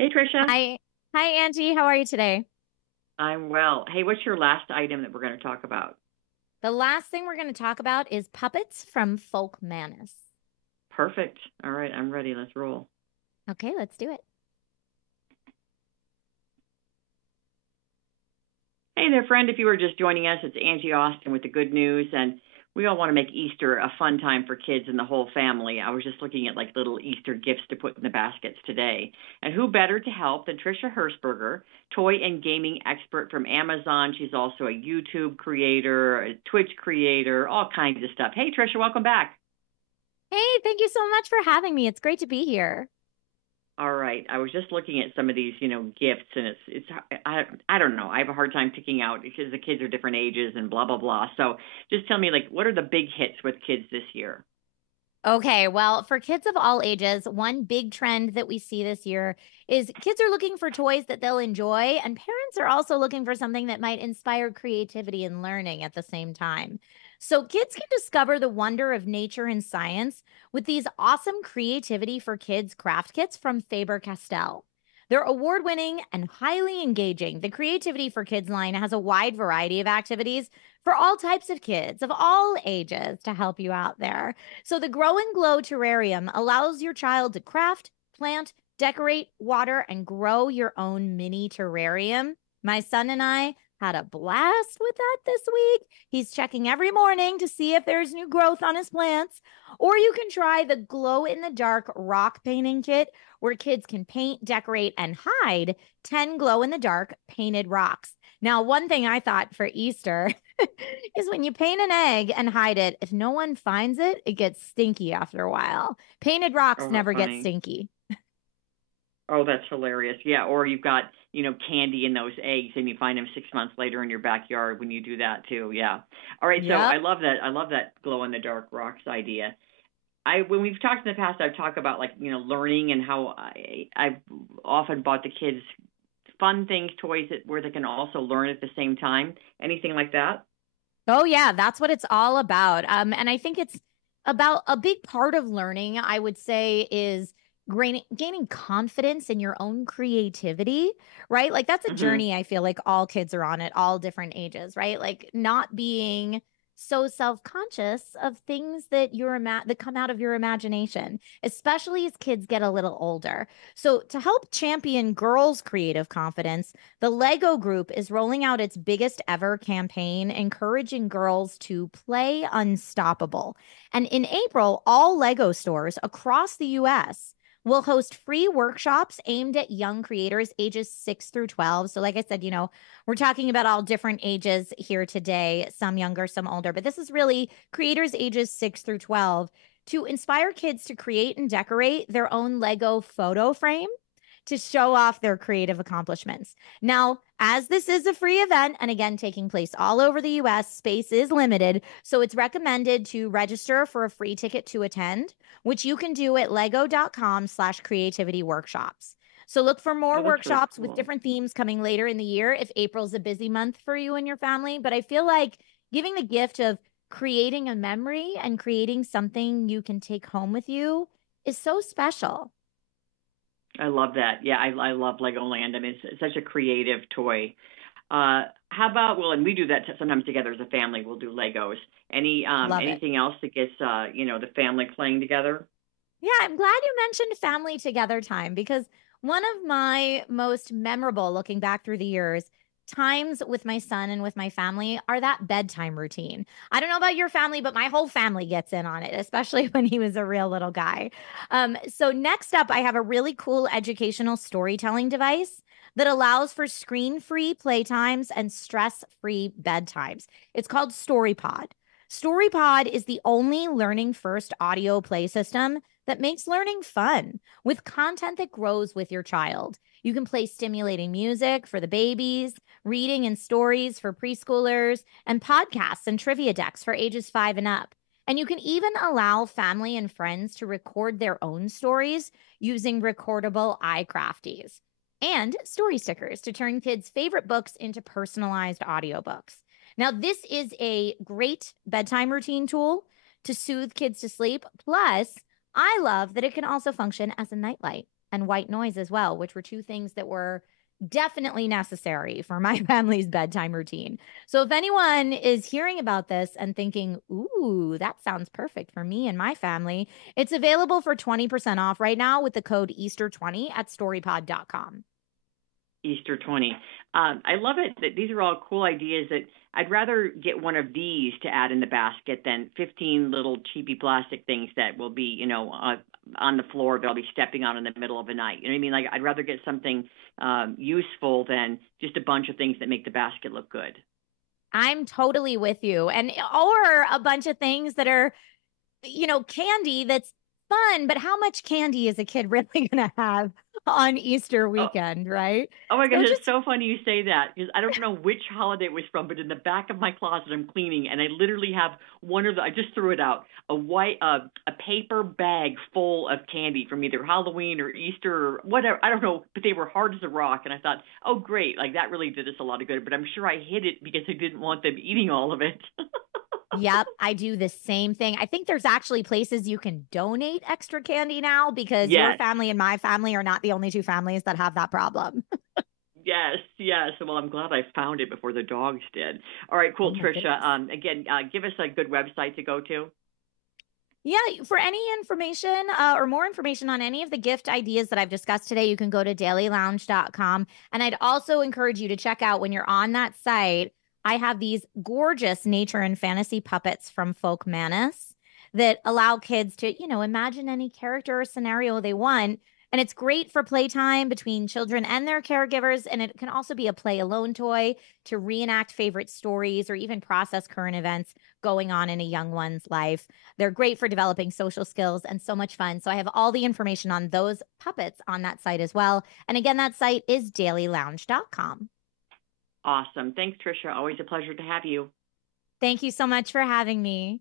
Hey, Trisha. Hi. Hi, Angie. How are you today? I'm well. Hey, what's your last item that we're going to talk about? The last thing we're going to talk about is puppets from Folk Manus. Perfect. All right, I'm ready. Let's roll. Okay, let's do it. Hey there, friend. If you were just joining us, it's Angie Austin with the good news. And we all want to make Easter a fun time for kids and the whole family. I was just looking at like little Easter gifts to put in the baskets today. And who better to help than Trisha Hershberger, toy and gaming expert from Amazon. She's also a YouTube creator, a Twitch creator, all kinds of stuff. Hey, Trisha, welcome back. Hey, thank you so much for having me. It's great to be here. All right. I was just looking at some of these, gifts, and I don't know. I have a hard time picking out because the kids are different ages and blah blah blah. So just tell me, like, what are the big hits with kids this year? Okay, well, for kids of all ages, one big trend that we see this year is kids are looking for toys that they'll enjoy, and parents are also looking for something that might inspire creativity and learning at the same time. So, kids can discover the wonder of nature and science with these awesome creativity for kids craft kits from Faber Castell. They're award winning and highly engaging. The Creativity for Kids line has a wide variety of activities for all types of kids of all ages to help you out there. So the Grow and Glow terrarium allows your child to craft, plant, decorate, water, and grow your own mini terrarium. My son and I had a blast with that this week. He's checking every morning to see if there's new growth on his plants. Or you can try the glow in the dark rock painting kit where kids can paint, decorate, and hide 10 glow in the dark painted rocks. Now, one thing I thought for Easter is when you paint an egg and hide it, if no one finds it, it gets stinky after a while. Painted rocks Oh, how never get funny. stinky. Oh, that's hilarious. Yeah, or you've got, candy in those eggs and you find them 6 months later in your backyard when you do that too. Yeah. All right, so I Yep. love that. I love that glow in the dark rocks idea. I when we've talked in the past, I've talked about like learning and how I've often bought the kids fun things, toys where they can also learn at the same time. Anything like that? Oh, yeah, that's what it's all about. And I think it's about a big part of learning, I would say, is gaining confidence in your own creativity, right? Like that's a Mm-hmm. journey I feel like all kids are on at all different ages, right? Like not being so self-conscious of things that that come out of your imagination, especially as kids get a little older. So to help champion girls' creative confidence, the Lego Group is rolling out its biggest ever campaign, encouraging girls to play unstoppable. And in April, all Lego stores across the US will host free workshops aimed at young creators ages 6 through 12. So, like I said, we're talking about all different ages here today, some younger, some older, but this is really creators ages 6 through 12 to inspire kids to create and decorate their own Lego photo frame to show off their creative accomplishments. Now, as this is a free event and again taking place all over the US, space is limited. So it's recommended to register for a free ticket to attend, which you can do at lego.com/creativity workshops. So look for more Oh, that's really workshops with cool. different themes coming later in the year if April's a busy month for you and your family. But I feel like giving the gift of creating a memory and creating something you can take home with you is so special. I love that. Yeah, I love Legoland. I mean, it's such a creative toy. How about, well, and we do that sometimes together as a family. We'll do Legos. Love it. Anything else that gets the family playing together? Yeah, I'm glad you mentioned family together time because one of my most memorable, looking back through the years, times with my son and with my family are that bedtime routine. I don't know about your family, but my whole family gets in on it, especially when he was a real little guy. So, next up, I have a really cool educational storytelling device that allows for screen free playtimes and stress free bedtimes. It's called StoryPod. StoryPod is the only learning first audio play system that makes learning fun with content that grows with your child. You can play stimulating music for the babies, reading and stories for preschoolers, and podcasts and trivia decks for ages 5 and up. And you can even allow family and friends to record their own stories using recordable iCrafties and story stickers to turn kids' favorite books into personalized audiobooks. Now, this is a great bedtime routine tool to soothe kids to sleep. Plus, I love that it can also function as a nightlight. and white noise as well, which were two things that were definitely necessary for my family's bedtime routine. So if anyone is hearing about this and thinking, ooh, that sounds perfect for me and my family, it's available for 20% off right now with the code Easter20 at storypod.com. Easter 20. I love it that these are all cool ideas that I'd rather get one of these to add in the basket than 15 little cheapy plastic things that will be, on the floor that I'll be stepping on in the middle of the night. You know what I mean? Like, I'd rather get something useful than just a bunch of things that make the basket look good. I'm totally with you. And or a bunch of things that are, candy that's fun, but how much candy is a kid really going to have on Easter Oh, weekend, right? oh my gosh, So it's just so funny you say that because I don't know which holiday it was from, but in the back of my closet I'm cleaning and I literally have I just threw it out, a paper bag full of candy from either Halloween or Easter or whatever. I don't know, but they were hard as a rock and I thought, oh great, like that really did us a lot of good, but I'm sure I hid it because I didn't want them eating all of it. Yep, I do the same thing. I think there's actually places you can donate extra candy now because your Yes. family and my family are not the only two families that have that problem. Yes, yes. Well, I'm glad I found it before the dogs did. All right, Oh cool, my Trisha. goodness. Again, give us a good website to go to. Yeah, for any information or more information on any of the gift ideas that I've discussed today, you can go to dailylounge.com. And I'd also encourage you to check out when you're on that site. I have these gorgeous nature and fantasy puppets from Folk Manus that allow kids to, imagine any character or scenario they want. And it's great for playtime between children and their caregivers. And it can also be a play alone toy to reenact favorite stories or even process current events going on in a young one's life. They're great for developing social skills and so much fun. So I have all the information on those puppets on that site as well. And again, that site is dailylounge.com. Awesome. Thanks, Trisha. Always a pleasure to have you. Thank you so much for having me.